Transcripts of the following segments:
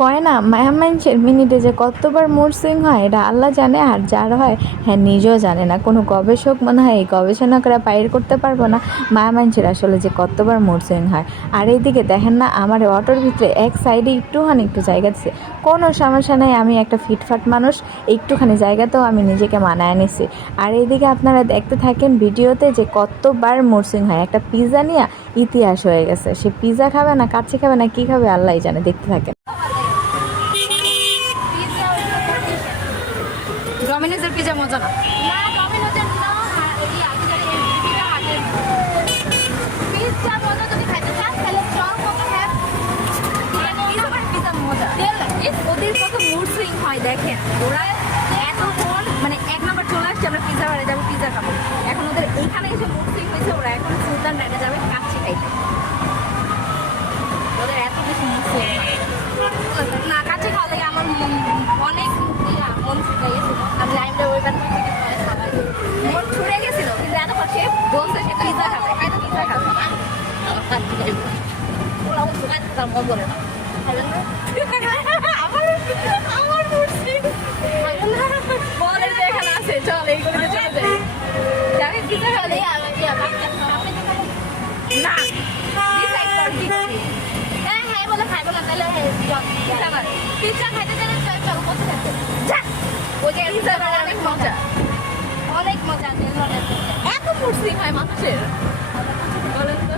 কয় না মায়া মানুষের মিনিটে যে কতবার মুড সুইং হয়, এটা আল্লাহ জানে আর যার হয় হ্যাঁ নিজেও জানে না। কোনো গবেষক মনে হয় এই গবেষণা করে বাইর করতে পারব না। মায়া মানুষের আসলে যে কতবার মুড সুইং হয়। আর এইদিকে দেখেন না, আমার অটোর ভিতরে এক সাইডে একটুখানি একটু জায়গা দিচ্ছে কোনো সমস্যা নেই, আমি একটা ফিটফাট মানুষ, একটুখানি জায়গাতেও আমি নিজেকে মানায় নিছি। আর এইদিকে আপনারা দেখতে থাকেন ভিডিওতে যে কতবার মুড সুইং হয়। একটা পিৎজা নিয়ে ইতিহাস হয়ে গেছে। সে পিৎজা খাবে না, কাচ্চি খাবে না, কী খাবে আল্লাহ জানে, দেখতে থাকেন ডমিনোজের পিজা মজা না না ডমিনোজের না আর ওই আগে যারা এমপিটা হাটের পিৎজা মজা যদি খাইতে চান তাহলে চল হ্যাঁ পিজা মজা ওদের কত মুড সুইং হয় দেখেন। ওরা এতক্ষণ মানে এক নম্বর চলে আসছে আমরা পিজা বাড়ি যাব পিজা খাব। এখন ওদের এইখানে এসে মুড সুইং হয়েছে ওরা এখন সুলতান রাইডে যাবে কাচ্চি খাইতে ওদের এত বেশি মুড সুইং না কাচ্চি খাওয়া লাগে আমার অনেক ইয়া, মন ছুটে গেছিল আমি লাইমটা ওইবার থেকে খাওয়াই মন ছুটে গেছিল কিন্তু এত সে বলছে সে পিজা খাবে পিজা খাবে ওরা বলছে তার মন বলে না খাবেন না? আমার আমার mood swing। বলের যে এখানে আছে, চল, এইগুলোতে চলে যাই। যাবি pizza খাবে? না, decide কর কি খাবি। হ্যাঁ হ্যাঁ বলে খাইবো না তাহলে Pizza বার। পিৎজা খাইতে গেলে চল চল কত খাইতে যা। ওই যে বার অনেক মজা। অনেক মজা এত swing হয় মানুষের। বলেন তো?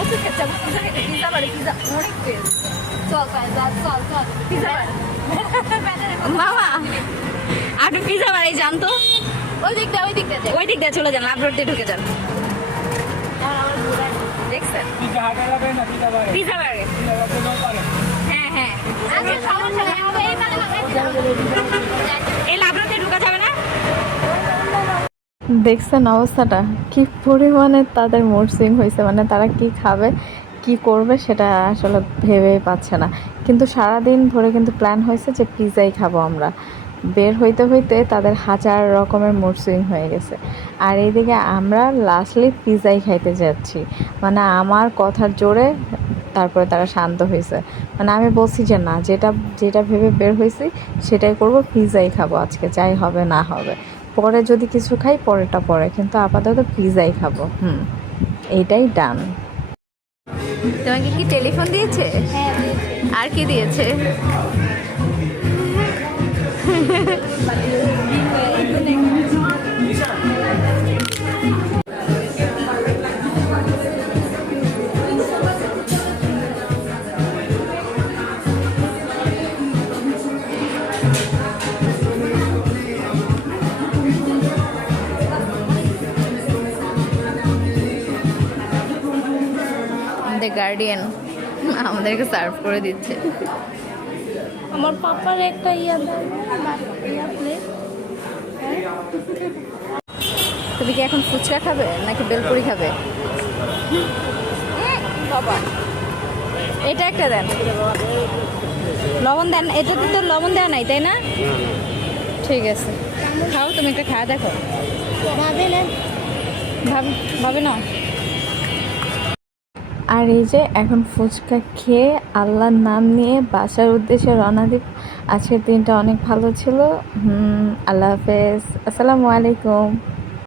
প্রচুর খেতে যাব খেতে। pizza বারে pizza অনেক। চল চল চল চল Pizza মামা আপনি পিজা বাড়ি যান তো ওই দিক দিয়ে ওই দিক দিয়ে ওই দিক দিয়ে চলে যান রোড দিয়ে ঢুকে যান দেখছেন পিজা পিজা পিজা বাড়ি। পিজা হ্যাঁ হ্যাঁ। আচ্ছা সমস্যা নেই এই লাভ রোড দিয়ে ঢুকা যাবে না দেখছেন অবস্থাটা? কি পরিমাণে তাদের মুড হয়েছে? মানে তারা কি খাবে, কি করবে সেটা আসলে ভেবেই পাচ্ছে না। কিন্তু সারাদিন ধরে কিন্তু প্ল্যান হয়েছে যে পিৎজাই খাব আমরা। বের হইতে হইতে তাদের হাজার রকমের মুড হয়ে গেছে। আর এইদিকে আমরা লাস্টলি পিৎজাই খাইতে যাচ্ছি। মানে আমার কথার জোরে তারপরে তারা শান্ত হয়েছে। মানে আমি বলছি যে না, যেটা যেটা ভেবে বের হয়েছি সেটাই করব, পিৎজাই খাব আজকে, যাই হবে না হবে। পরে যদি কিছু খাই পরেটা পরে। কিন্তু আপাতত পিজাই খাব। হুম এইটাই ডান। তোমাকে কি টেলিফোন দিয়েছে। আর কি দিয়েছে? গার্ডিয়ান আমাদেরকে সার্ভ করে দিচ্ছে। আমার পাপার একটা ইয়া তুমি কি এখন ফুচকা খাবে নাকি বেলপুরি খাবে? বাবা। এটা একটা দেন। লবণ দেন এটাতে তো লবণ দেওয়া নাই তাই না? ঠিক আছে। খাও তুমি একটা খাওয়া দেখো। ভাবে না। ভাবে না আর এই যে এখন ফুচকা খেয়ে আল্লাহর নাম নিয়ে বাসার উদ্দেশ্যে রওনা দিব আজকের দিনটা অনেক ভালো ছিল। হুম, আল্লাহ হাফেজ। আসসালামু আলাইকুম।